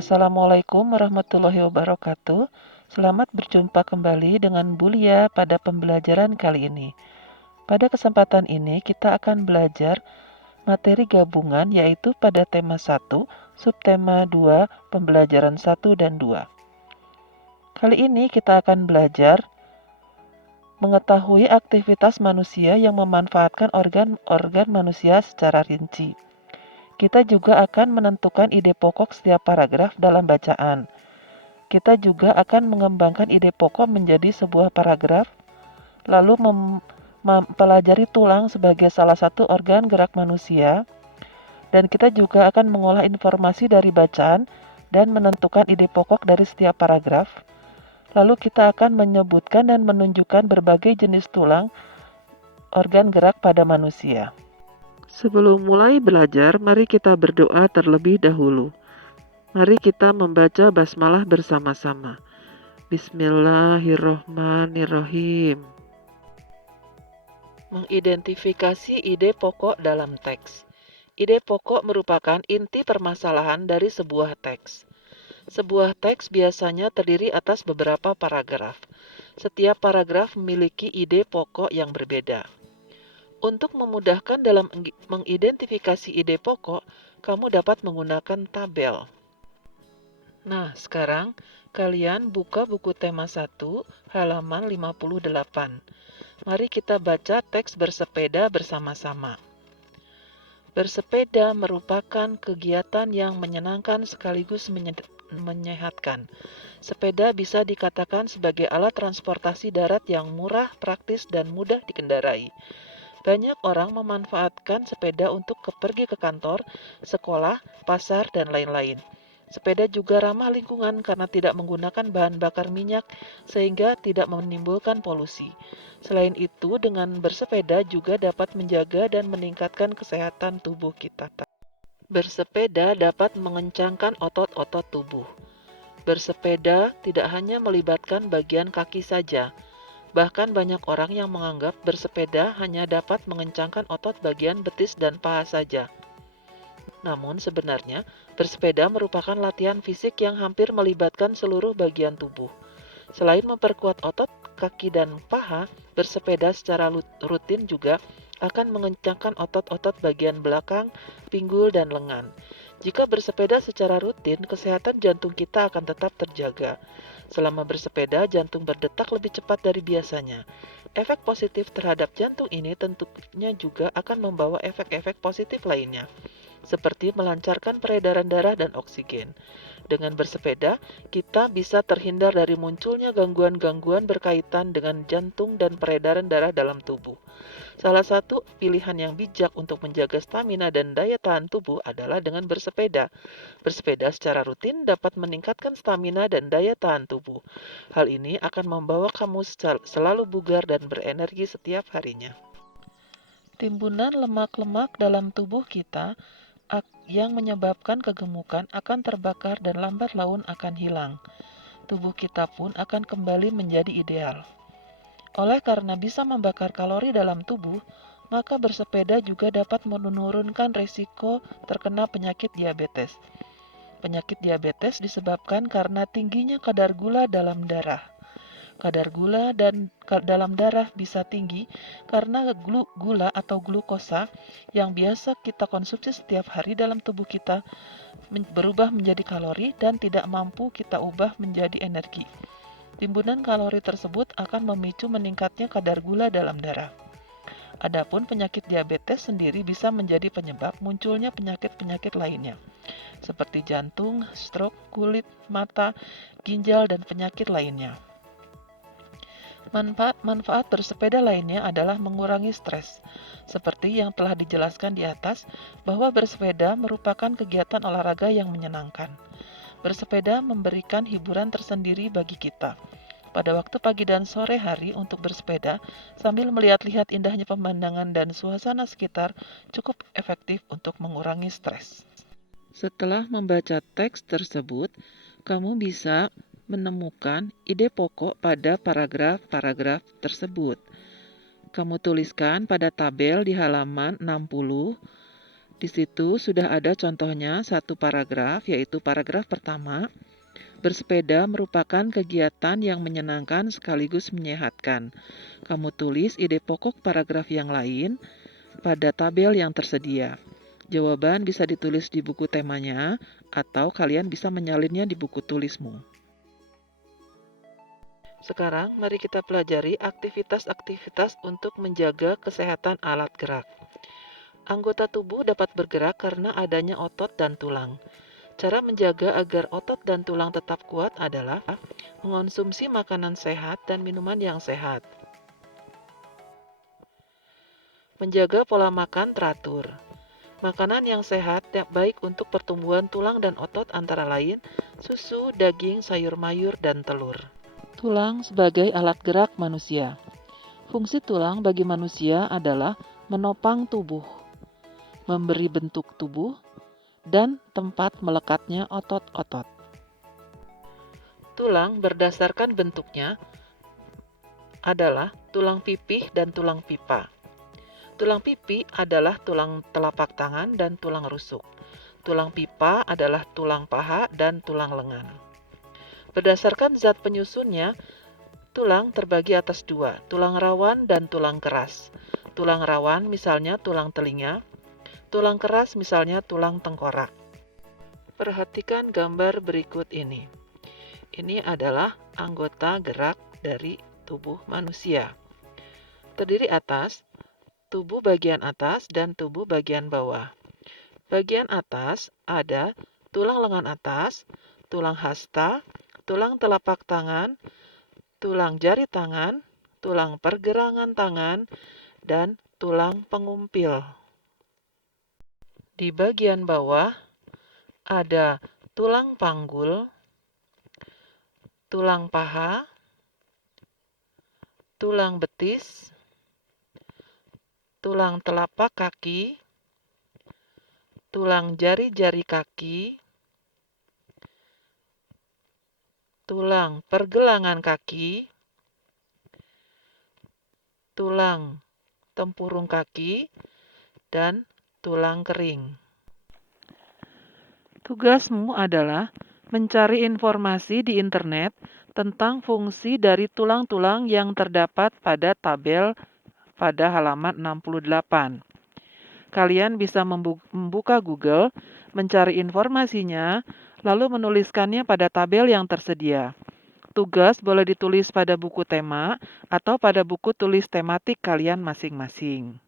Assalamualaikum warahmatullahi wabarakatuh. Selamat berjumpa kembali dengan Bulia pada pembelajaran kali ini. Pada kesempatan ini kita akan belajar materi gabungan yaitu pada tema 1, subtema 2, pembelajaran 1 dan 2. Kali ini kita akan belajar mengetahui aktivitas manusia yang memanfaatkan organ-organ manusia secara rinci. Kita juga akan menentukan ide pokok setiap paragraf dalam bacaan. Kita juga akan mengembangkan ide pokok menjadi sebuah paragraf, lalu mempelajari tulang sebagai salah satu organ gerak manusia, dan kita juga akan mengolah informasi dari bacaan dan menentukan ide pokok dari setiap paragraf. Lalu kita akan menyebutkan dan menunjukkan berbagai jenis tulang organ gerak pada manusia. Sebelum mulai belajar, mari kita berdoa terlebih dahulu. Mari kita membaca basmalah bersama-sama. Bismillahirrohmanirrohim. Mengidentifikasi ide pokok dalam teks. Ide pokok merupakan inti permasalahan dari sebuah teks. Sebuah teks biasanya terdiri atas beberapa paragraf. Setiap paragraf memiliki ide pokok yang berbeda. Untuk memudahkan dalam mengidentifikasi ide pokok, kamu dapat menggunakan tabel. Nah, sekarang kalian buka buku tema 1, halaman 58. Mari kita baca teks bersepeda bersama-sama. Bersepeda merupakan kegiatan yang menyenangkan sekaligus menyehatkan. Sepeda bisa dikatakan sebagai alat transportasi darat yang murah, praktis, dan mudah dikendarai. Banyak orang memanfaatkan sepeda untuk pergi ke kantor, sekolah, pasar, dan lain-lain. Sepeda juga ramah lingkungan karena tidak menggunakan bahan bakar minyak sehingga tidak menimbulkan polusi. Selain itu, dengan bersepeda juga dapat menjaga dan meningkatkan kesehatan tubuh kita. Bersepeda dapat mengencangkan otot-otot tubuh. Bersepeda tidak hanya melibatkan bagian kaki saja. Bahkan banyak orang yang menganggap bersepeda hanya dapat mengencangkan otot bagian betis dan paha saja. Namun sebenarnya, bersepeda merupakan latihan fisik yang hampir melibatkan seluruh bagian tubuh. Selain memperkuat otot kaki dan paha, bersepeda secara rutin juga akan mengencangkan otot-otot bagian belakang, pinggul, dan lengan. Jika bersepeda secara rutin, kesehatan jantung kita akan tetap terjaga. Selama bersepeda, jantung berdetak lebih cepat dari biasanya. Efek positif terhadap jantung ini tentunya juga akan membawa efek-efek positif lainnya, seperti melancarkan peredaran darah dan oksigen. Dengan bersepeda, kita bisa terhindar dari munculnya gangguan-gangguan berkaitan dengan jantung dan peredaran darah dalam tubuh. Salah satu pilihan yang bijak untuk menjaga stamina dan daya tahan tubuh adalah dengan bersepeda. Bersepeda secara rutin dapat meningkatkan stamina dan daya tahan tubuh. Hal ini akan membawa kamu selalu bugar dan berenergi setiap harinya. Timbunan lemak-lemak dalam tubuh kita yang menyebabkan kegemukan akan terbakar dan lambat laun akan hilang. Tubuh kita pun akan kembali menjadi ideal. Oleh karena bisa membakar kalori dalam tubuh, maka bersepeda juga dapat menurunkan risiko terkena penyakit diabetes. Penyakit diabetes disebabkan karena tingginya kadar gula dalam darah. Kadar gula dalam darah bisa tinggi karena gula atau glukosa yang biasa kita konsumsi setiap hari dalam tubuh kita berubah menjadi kalori dan tidak mampu kita ubah menjadi energi. Timbunan kalori tersebut akan memicu meningkatnya kadar gula dalam darah. Adapun penyakit diabetes sendiri bisa menjadi penyebab munculnya penyakit-penyakit lainnya, seperti jantung, stroke, kulit, mata, ginjal, dan penyakit lainnya. Manfaat bersepeda lainnya adalah mengurangi stres. Seperti yang telah dijelaskan di atas, bahwa bersepeda merupakan kegiatan olahraga yang menyenangkan. Bersepeda memberikan hiburan tersendiri bagi kita. Pada waktu pagi dan sore hari untuk bersepeda, sambil melihat-lihat indahnya pemandangan dan suasana sekitar, cukup efektif untuk mengurangi stres. Setelah membaca teks tersebut, kamu bisa menemukan ide pokok pada paragraf-paragraf tersebut. Kamu tuliskan pada tabel di halaman 60 Di situ sudah ada contohnya satu paragraf, yaitu paragraf pertama. Bersepeda merupakan kegiatan yang menyenangkan sekaligus menyehatkan. Kamu tulis ide pokok paragraf yang lain pada tabel yang tersedia. Jawaban bisa ditulis di buku temanya, atau kalian bisa menyalinnya di buku tulismu. Sekarang, mari kita pelajari aktivitas-aktivitas untuk menjaga kesehatan alat gerak. Anggota tubuh dapat bergerak karena adanya otot dan tulang. Cara menjaga agar otot dan tulang tetap kuat adalah mengonsumsi makanan sehat dan minuman yang sehat. Menjaga pola makan teratur. Makanan yang sehat baik untuk pertumbuhan tulang dan otot antara lain susu, daging, sayur mayur, dan telur. Tulang sebagai alat gerak manusia. Fungsi tulang bagi manusia adalah menopang tubuh, memberi bentuk tubuh, dan tempat melekatnya otot-otot. Tulang berdasarkan bentuknya adalah tulang pipih dan tulang pipa. Tulang pipi adalah tulang telapak tangan dan tulang rusuk. Tulang pipa adalah tulang paha dan tulang lengan. Berdasarkan zat penyusunnya, tulang terbagi atas dua, tulang rawan dan tulang keras. Tulang rawan misalnya tulang telinga, tulang keras misalnya tulang tengkorak. Perhatikan gambar berikut ini. Ini adalah anggota gerak dari tubuh manusia. Terdiri atas tubuh bagian atas dan tubuh bagian bawah. Bagian atas ada tulang lengan atas, tulang hasta, tulang telapak tangan, tulang jari tangan, tulang pergelangan tangan, dan tulang pengumpil. Di bagian bawah ada tulang panggul, tulang paha, tulang betis, tulang telapak kaki, tulang jari-jari kaki, tulang pergelangan kaki, tulang tempurung kaki, dan tulang kering. Tugasmu adalah mencari informasi di internet tentang fungsi dari tulang-tulang yang terdapat pada tabel pada halaman 68. Kalian bisa membuka Google, mencari informasinya, lalu menuliskannya pada tabel yang tersedia. Tugas boleh ditulis pada buku tema atau pada buku tulis tematik kalian masing-masing.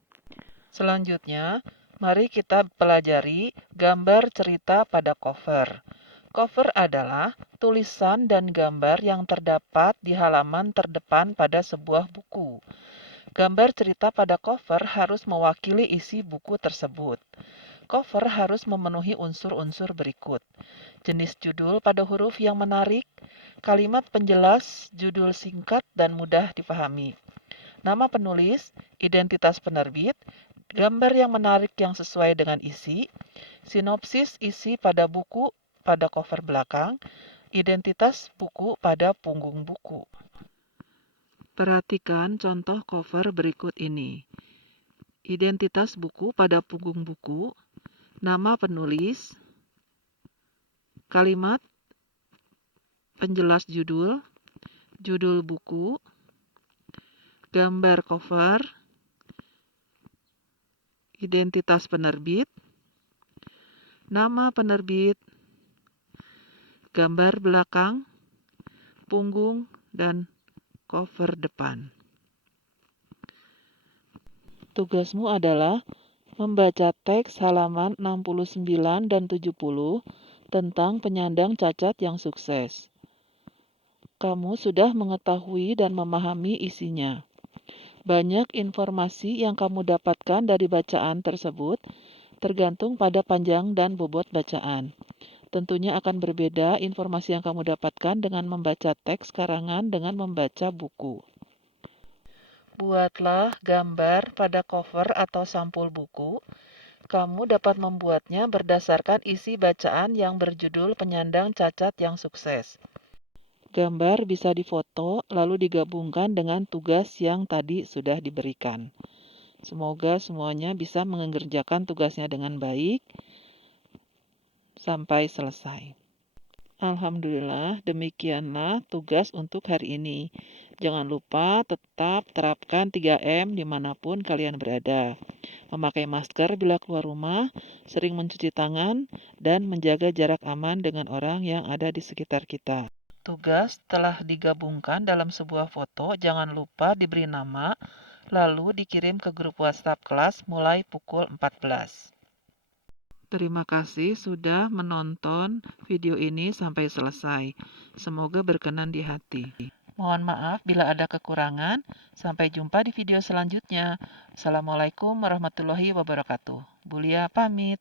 Selanjutnya, mari kita pelajari gambar cerita pada cover. Cover adalah tulisan dan gambar yang terdapat di halaman terdepan pada sebuah buku. Gambar cerita pada cover harus mewakili isi buku tersebut. Cover harus memenuhi unsur-unsur berikut. Jenis judul pada huruf yang menarik, kalimat penjelas, judul singkat dan mudah dipahami. Nama penulis, identitas penerbit, gambar yang menarik yang sesuai dengan isi, sinopsis isi pada buku pada cover belakang, identitas buku pada punggung buku. Perhatikan contoh cover berikut ini. Identitas buku pada punggung buku, nama penulis, kalimat penjelas judul, judul buku, gambar cover, identitas penerbit, nama penerbit, gambar belakang, punggung, dan cover depan. Tugasmu adalah membaca teks halaman 69 dan 70 tentang penyandang cacat yang sukses. Kamu sudah mengetahui dan memahami isinya. Banyak informasi yang kamu dapatkan dari bacaan tersebut tergantung pada panjang dan bobot bacaan. Tentunya akan berbeda informasi yang kamu dapatkan dengan membaca teks karangan dengan membaca buku. Buatlah gambar pada cover atau sampul buku. Kamu dapat membuatnya berdasarkan isi bacaan yang berjudul Penyandang Cacat yang Sukses. Gambar bisa difoto lalu digabungkan dengan tugas yang tadi sudah diberikan. Semoga semuanya bisa mengerjakan tugasnya dengan baik sampai selesai. Alhamdulillah, demikianlah tugas untuk hari ini. Jangan lupa tetap terapkan 3M dimanapun kalian berada. Memakai masker bila keluar rumah, sering mencuci tangan, dan menjaga jarak aman dengan orang yang ada di sekitar kita. Tugas telah digabungkan dalam sebuah foto, jangan lupa diberi nama, lalu dikirim ke grup WhatsApp kelas mulai pukul 14. Terima kasih sudah menonton video ini sampai selesai. Semoga berkenan di hati. Mohon maaf bila ada kekurangan. Sampai jumpa di video selanjutnya. Assalamualaikum warahmatullahi wabarakatuh. Bulia pamit.